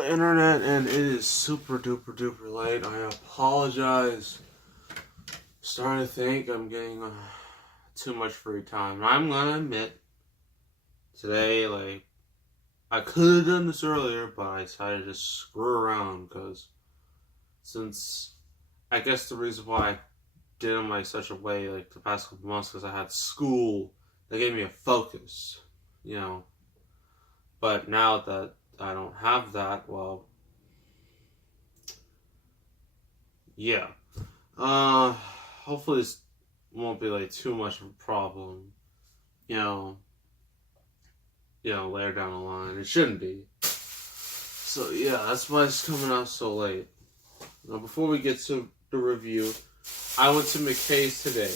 Internet, and it is super duper duper late. I apologize. Starting to think I'm getting too much free time. I'm gonna admit today, I could have done this earlier, but I decided to screw around because since I guess the reason why I did them such a way the past couple months because I had school that gave me a focus, you know. But now that I don't have that, well, yeah. Hopefully this won't be too much of a problem, you know, later down the line. It shouldn't be. So yeah, that's why it's coming out so late. Now before we get to the review, I went to McKay's today.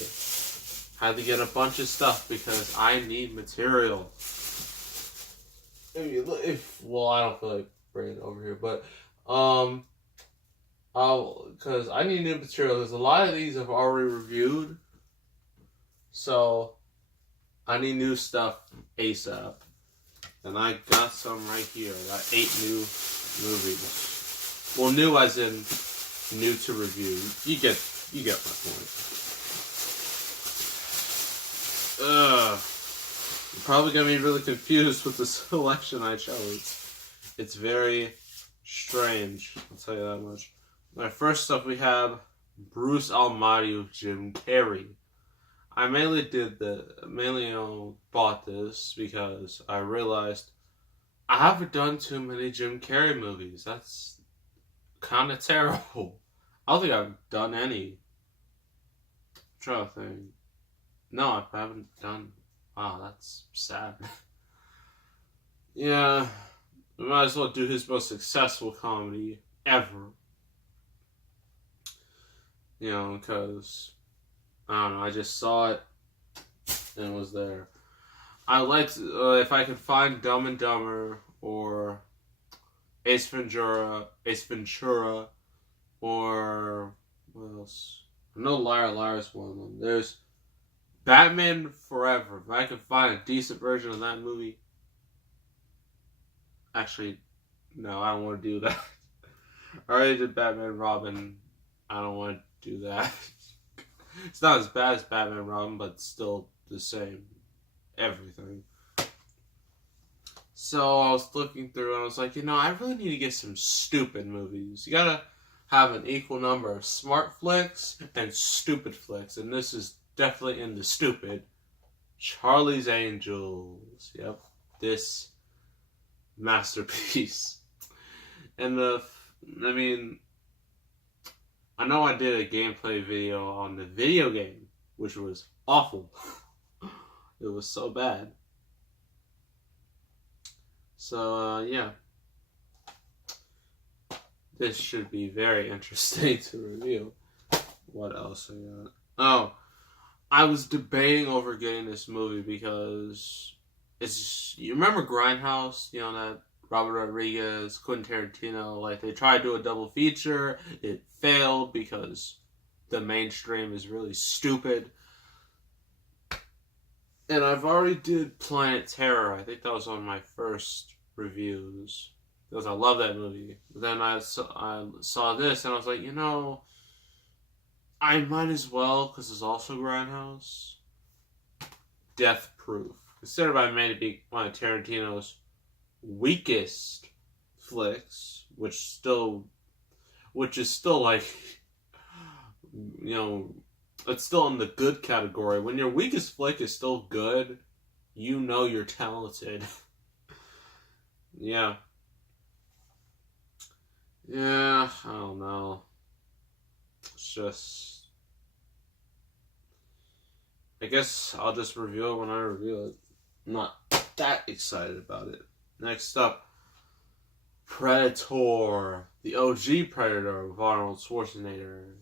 Had to get a bunch of stuff because I need material. I don't feel like bringing it over here, but because I need new material. There's a lot of these I've already reviewed, so I need new stuff ASAP. And I got some right here. I got 8 new movies. Well, new as in new to review. You get my point. You're probably gonna be really confused with the selection I chose. It's very strange, I'll tell you that much. First up, we have Bruce Almighty with Jim Carrey. I mainly bought this because I realized I haven't done too many Jim Carrey movies. That's kind of terrible. I don't think I've done any. I'm trying to think. No, I haven't done. Wow, that's sad. Yeah, we might as well do his most successful comedy ever. Because, I don't know, I just saw it and it was there. I liked, if I could find Dumb and Dumber or Ace Ventura, or, what else? I know Liar Liar's one of them. There's Batman Forever. If I could find a decent version of that movie. Actually, no, I don't want to do that. I already did Batman and Robin. I don't want to do that. It's not as bad as Batman and Robin, but still the same. Everything. So I was looking through and I was like, I really need to get some stupid movies. You gotta have an equal number of smart flicks and stupid flicks. And this is definitely in the stupid. Charlie's Angels. Yep. This masterpiece. And I know I did a gameplay video on the video game, which was awful. It was so bad. So, yeah. This should be very interesting to review. What else I got? Oh, I was debating over getting this movie because you remember Grindhouse? That Robert Rodriguez, Quentin Tarantino, they tried to do a double feature. It failed because the mainstream is really stupid. And I've already did Planet Terror. I think that was one of my first reviews. Because I love that movie. But then I saw this and I was like, I might as well, because it's also Grindhouse. Death Proof. Considered by many to be one of Tarantino's weakest flicks, which is still it's still in the good category. When your weakest flick is still good, you're talented. Yeah. Yeah, I don't know. It's just, I guess I'll just review it when I review it. I'm not that excited about it. Next up, Predator. The OG Predator with Arnold Schwarzenegger.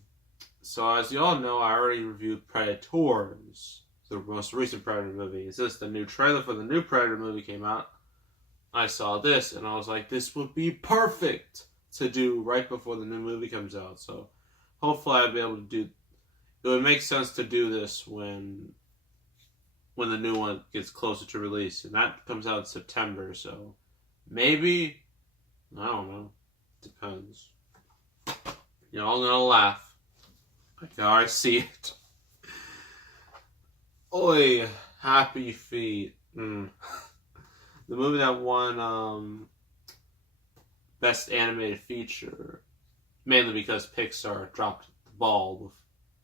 So as you all know, I already reviewed Predators, the most recent Predator movie. It's just the new trailer for the new Predator movie came out. I saw this and I was like, this would be perfect to do right before the new movie comes out. So hopefully I'll be able to do. It would make sense to do this when the new one gets closer to release, and that comes out in September. So maybe I don't know. Depends. Y'all gonna laugh. I can already see it. Oi, Happy Feet. The movie that won Best Animated Feature, mainly because Pixar dropped the ball with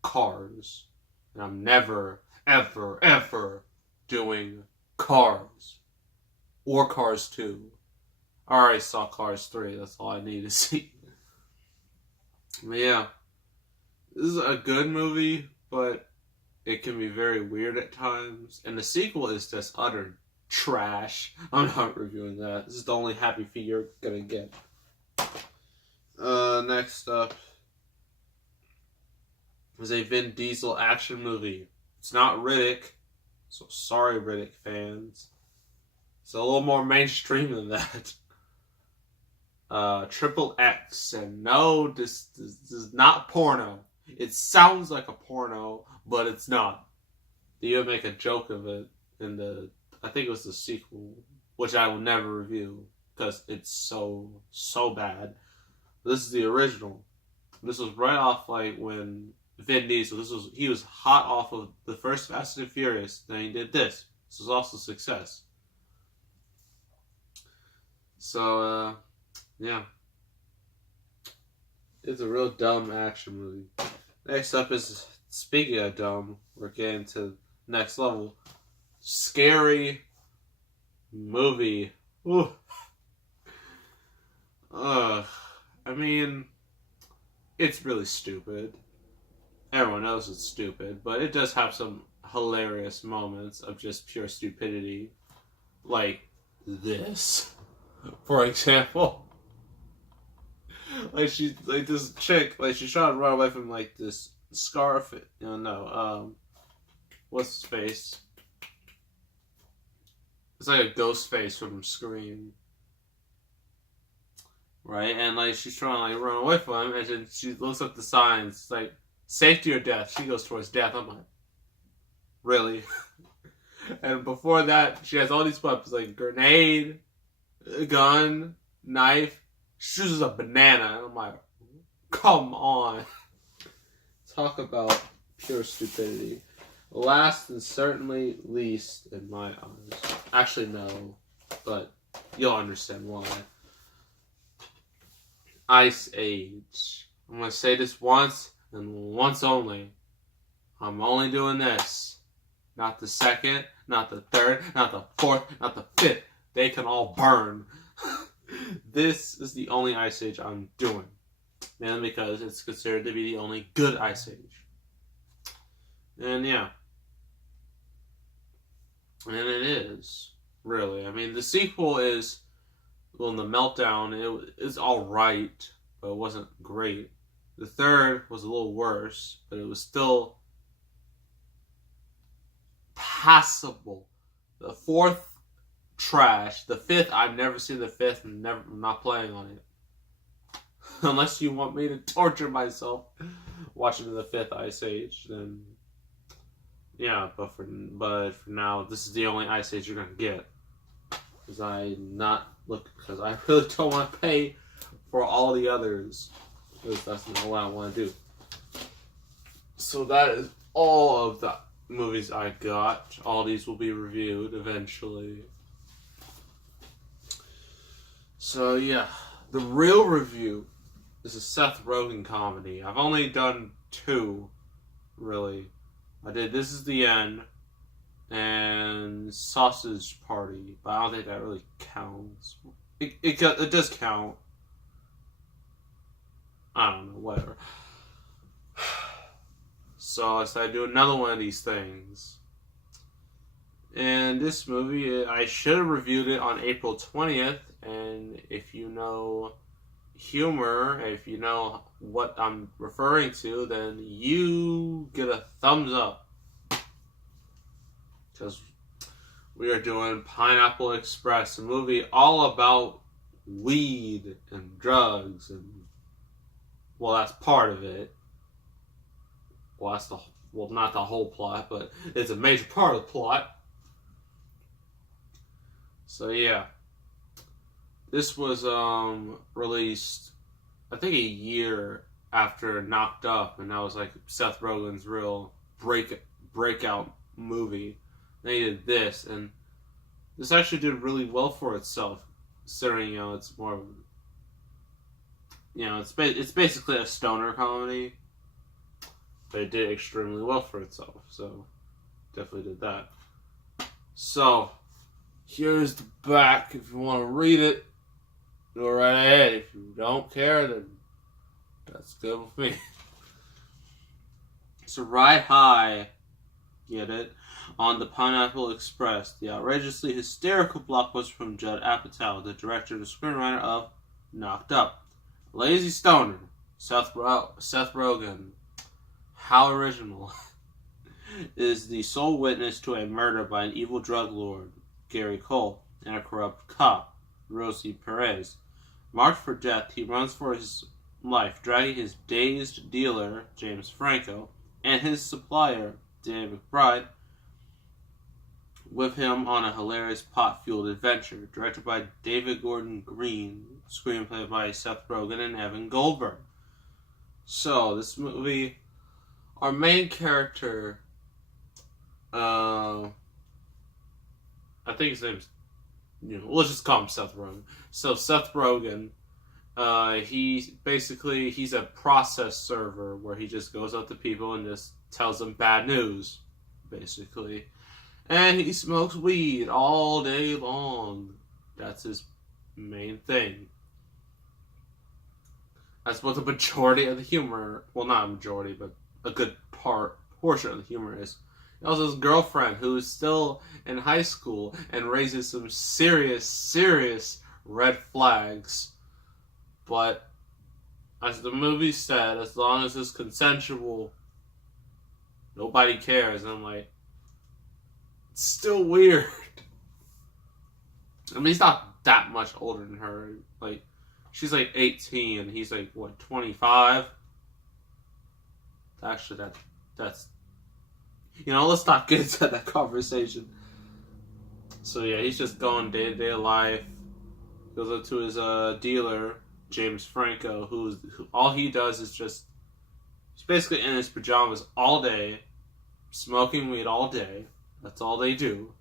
Cars. And I'm never, ever, ever doing Cars. Or Cars 2. I already saw Cars 3. That's all I need to see. But yeah. This is a good movie, but it can be very weird at times. And the sequel is just utter trash. I'm not reviewing that. This is the only Happy Feet you're gonna get. Next up is a Vin Diesel action movie. It's not Riddick, so sorry Riddick fans. It's a little more mainstream than that. Triple X, and no, this is not porno. It sounds like a porno, but it's not. They even make a joke of it in I think it was the sequel, which I will never review because it's so bad. But this is the original. This was right off like when Vin Diesel. He was hot off of the first Fast and Furious. Then he did this. This was also a success. So yeah, it's a real dumb action movie. Next up is, speaking of dumb, we're getting to next level. Scary movie. Ooh. I mean, it's really stupid. Everyone knows it's stupid, but it does have some hilarious moments of just pure stupidity. Like this, for example. Like this chick, she's trying to run away from this scarf. What's his face? It's like a ghost face from Scream, right? And she's trying to run away from him, and then she looks up the signs, like safety or death. She goes towards death. I'm like, really? And before that, she has all these weapons like grenade, gun, knife. She chooses a banana, and I'm like, come on. Talk about pure stupidity. Last and certainly least in my eyes. Actually, no, but you'll understand why. Ice Age. I'm going to say this once, and once only. I'm only doing this. Not the second, not the third, not the fourth, not the fifth. They can all burn. This is the only Ice Age I'm doing. Mainly because it's considered to be the only good Ice Age. And yeah. And it is. Really. I mean, the sequel is, well, The Meltdown, it is alright, but it wasn't great. The third was a little worse, but it was still passable. The fourth, trash. The fifth, I've never seen the fifth, and I'm not playing on it. Unless you want me to torture myself watching the fifth Ice Age, then yeah. But for now, this is the only Ice Age you're gonna get. Because I really don't want to pay for all the others. Because that's not what I want to do. So that is all of the movies I got. All these will be reviewed eventually. So yeah, the real review is a Seth Rogen comedy. I've only done 2, really. I did This Is the End and Sausage Party, but I don't think that really counts. It does count. I don't know, whatever. So I decided to do another one of these things. And this movie, I should have reviewed it on April 20th. And if you know humor, if you know what I'm referring to, then you get a thumbs up. Because we are doing Pineapple Express, a movie all about weed and drugs. And, well, that's part of it. Well, not the whole plot, but it's a major part of the plot. So, yeah. This was released, I think, a year after Knocked Up, and that was like Seth Rogen's real breakout movie. They did this, and this actually did really well for itself, considering it's more of it's basically a stoner comedy, but it did extremely well for itself. So definitely did that. So here's the back. If you want to read it, go right ahead. If you don't care, then that's good with me. So ride high, get it, on the Pineapple Express, the outrageously hysterical blockbuster from Judd Apatow, the director and screenwriter of Knocked Up. Lazy Stoner, Seth Rogen, how original, is the sole witness to a murder by an evil drug lord, Gary Cole, and a corrupt cop, Rosie Perez. Marked for death, he runs for his life, dragging his dazed dealer, James Franco, and his supplier, Dan McBride, with him on a hilarious pot-fueled adventure. Directed by David Gordon Green, screenplay by Seth Rogen and Evan Goldberg. So, this movie, our main character, I think his name's, let's just call him Seth Rogen. So, Seth Rogen, he's a process server where he just goes up to people and just tells them bad news, basically. And he smokes weed all day long. That's his main thing. That's what the majority of the humor, well, not a majority, but a good portion of the humor is. He also has a girlfriend who's still in high school and raises some serious red flags. But as the movie said, as long as it's consensual, nobody cares. And I'm like, it's still weird. I mean, he's not that much older than her. Like, she's like 18 and he's like, what, 25? Actually, that's let's not get into that conversation. So yeah, he's just going day-to-day life. Goes up to his dealer, James Franco, who all he does is he's basically in his pajamas all day, smoking weed all day. That's all they do.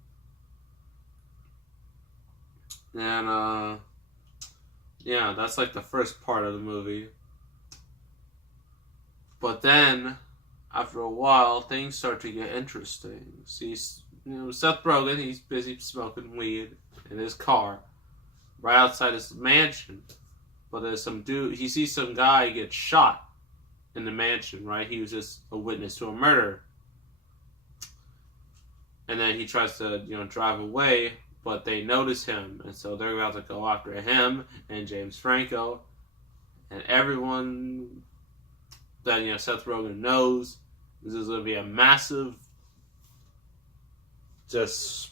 And yeah, that's like the first part of the movie. But then, after a while, things start to get interesting. See, Seth Rogen, he's busy smoking weed in his car right outside his mansion. But there's some dude, he sees some guy get shot in the mansion, right? He was just a witness to a murder. And then he tries to, drive away, but they notice him. And so they're about to go after him and James Franco. And everyone that, Seth Rogen knows this is going to be a massive, just,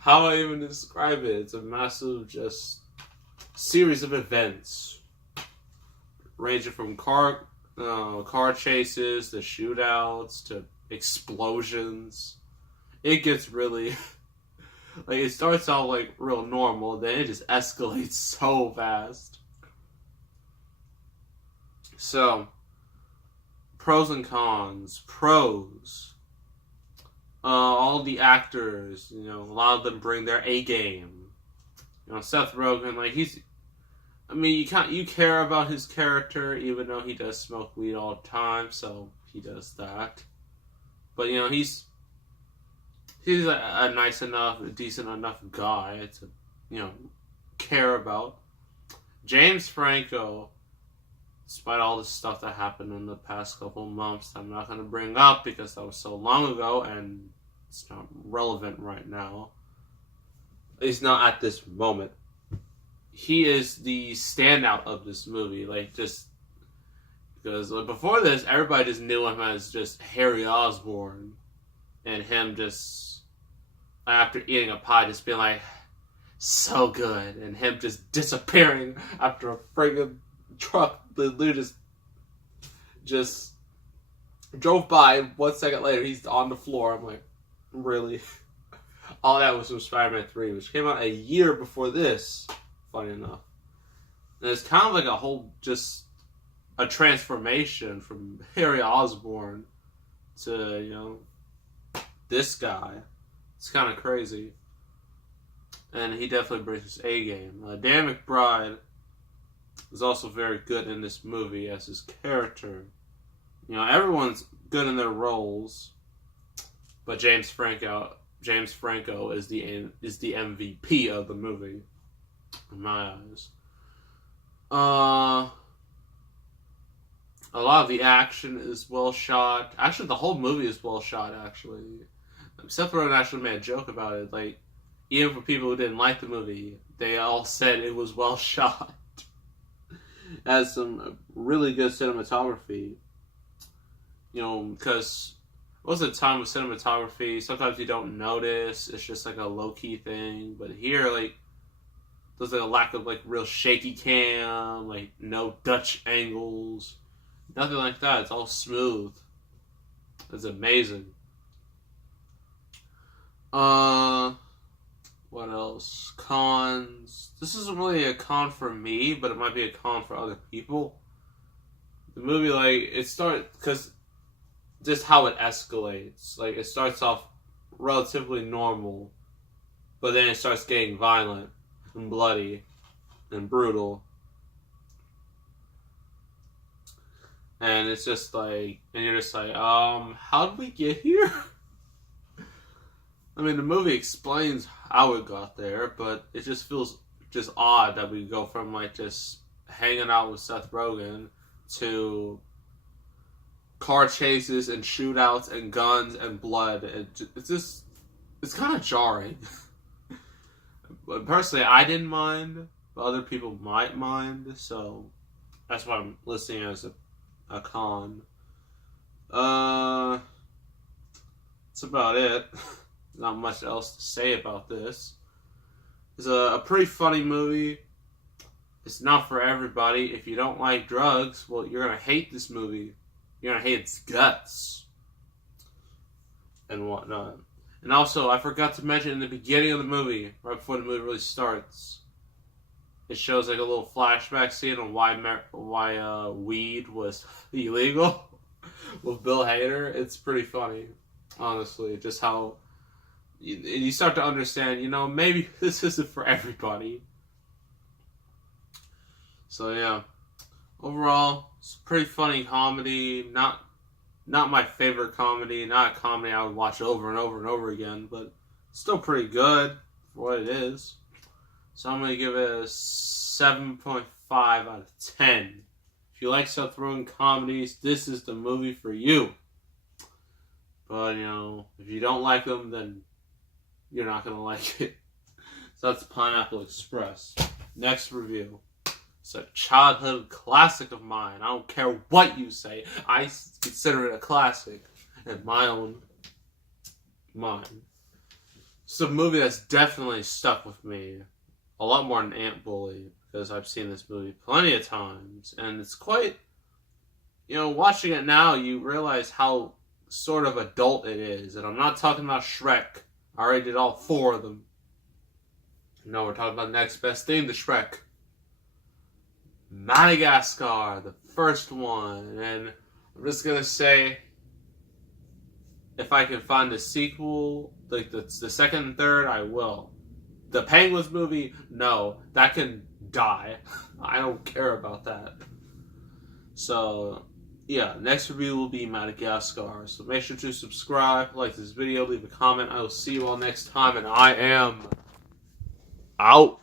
how do I even describe it? It's a massive, just, series of events. Ranging from car chases to shootouts to explosions. It gets really it starts out like real normal, then it just escalates so fast. So, pros and cons. Pros. All the actors, a lot of them bring their A game. Seth Rogen, you care about his character, even though he does smoke weed all the time, so he does that. But, he's a nice enough, decent enough guy to, care about. James Franco, despite all the stuff that happened in the past couple months, I'm not going to bring up because that was so long ago and it's not relevant right now. He's not at this moment. He is the standout of this movie, just because before this, everybody just knew him as just Harry Osborn, and him just after eating a pie, just being like, so good, and him just disappearing after a friggin' truck. The dude just drove by. 1 second later, he's on the floor. I'm like, really? All that was from Spider-Man 3, which came out a year before this, funny enough. And it's kind of like just a transformation from Harry Osborn to, this guy. It's kind of crazy. And he definitely brings his A game. Dan McBride is also very good in this movie as his character. Everyone's good in their roles, but James Franco is the MVP of the movie, in my eyes. A lot of the action is well shot. Actually, the whole movie is well shot, actually. Seth Rogen actually made a joke about it. Like, even for people who didn't like the movie, they all said it was well shot. It has some really good cinematography. Because most of the time with cinematography, sometimes you don't notice. It's just like a low-key thing. But here, like, there's like a lack of like real shaky cam, like no Dutch angles. Nothing like that. It's all smooth. It's amazing. What else? Cons. This isn't really a con for me, but it might be a con for other people. The movie, like, because just how it escalates. Like, it starts off relatively normal, but then it starts getting violent and bloody and brutal. And it's just like, and you're just like, how did we get here? I mean, the movie explains how it got there, but it just feels just odd that we go from like just hanging out with Seth Rogen to car chases and shootouts and guns and blood. It's kind of jarring. But personally, I didn't mind, but other people might mind, so that's why I'm listing it as a con. That's about it. Not much else to say about this. It's a pretty funny movie. It's not for everybody. If you don't like drugs, well, you're going to hate this movie. You're going to hate its guts and whatnot. And also, I forgot to mention in the beginning of the movie, right before the movie really starts, it shows like a little flashback scene on why weed was illegal with Bill Hader. It's pretty funny, honestly. Just how you start to understand, maybe this isn't for everybody. So yeah, overall, it's a pretty funny comedy. Not my favorite comedy. Not a comedy I would watch over and over and over again, but still pretty good for what it is. So I'm going to give it a 7.5 out of 10. If you like Seth Rogen comedies, this is the movie for you. But, if you don't like them, then you're not going to like it. So that's Pineapple Express. Next review. It's a childhood classic of mine. I don't care what you say. I consider it a classic in my own mind. It's a movie that's definitely stuck with me. A lot more than Ant Bully, because I've seen this movie plenty of times. And it's quite, watching it now, you realize how sort of adult it is. And I'm not talking about Shrek. I already did all 4 of them. No, we're talking about the next best thing to Shrek. Madagascar, the first one. And I'm just going to say, if I can find a sequel, like the second and third, I will. The Penguins movie, no. That can die. I don't care about that. So, yeah, next review will be Madagascar. So make sure to subscribe, like this video, leave a comment. I will see you all next time, and I am out.